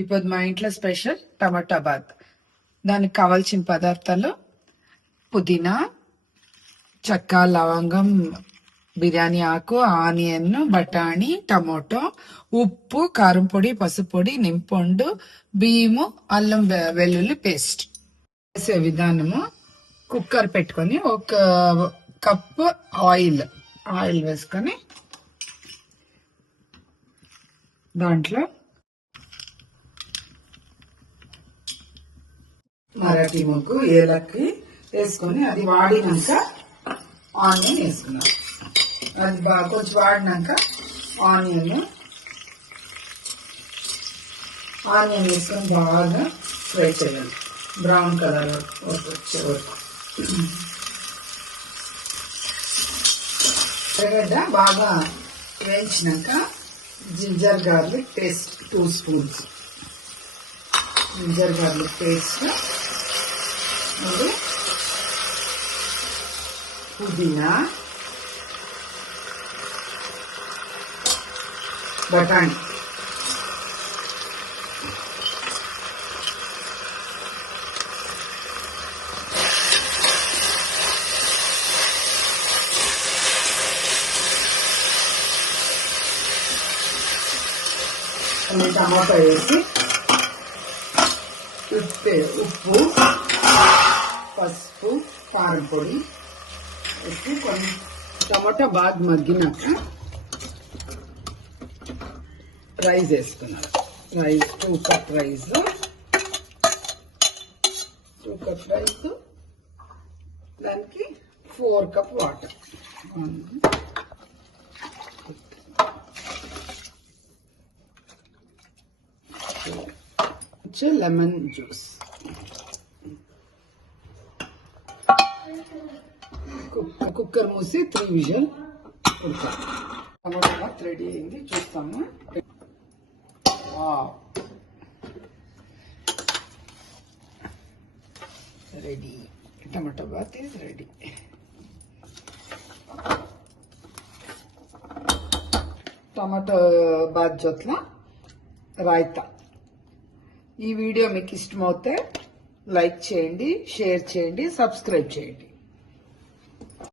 ఇప్పుడు మా ఇంట్లో స్పెషల్ టమాటా బాత్. దానికి కావాల్సిన పదార్థాలు పుదీనా, చెక్క, లవంగం, బిర్యానీ ఆకు, ఆనియన్, బఠానీ, టమోటో, ఉప్పు, కారం పొడి, పసుపు పొడి, నింపొండు, బియ్యము, అల్లం వెల్లుల్లి పేస్ట్. చేసే విధానము, కుక్కర్ పెట్టుకొని 1 కప్పు ఆయిల్ వేసుకొని దాంట్లో మరాఠీ మొగ్గు, ఏలక్కి వేసుకొని అది వాడినాక ఆనియన్ వేసుకున్నాం. అది కొంచెం వాడినాక ఆనియన్ వేసుకొని బాగా ఫ్రై చేయాలి, బ్రౌన్ కలర్ వచ్చే వరకు. ఎర్రగడ్డ బాగా వేయించినాక ginger garlic paste 2 spoons ginger garlic paste, మరి పుదీనా, బఠానీ, టమాటా వేసి ఉప్పు, పసుపు, కారం పొడి వేసి కొన్ని టమాటా బాగా మగ్గినాక రైస్ వేసుకున్నారు. 2 కప్ రైస్, దానికి 4 cup water, lemon juice. Cooker మూసి 3 విజిల్ కుడతాం. టమాటా బాత్ రెడీ అయింది, చూస్తాము. Ready, tomato bath is ready. Tomato bath జొత్ల రాయితా. ఈ వీడియో మీకు ఇష్టమవుతే లైక్ చేయండి, షేర్ చేయండి, సబ్స్క్రైబ్ చేయండి.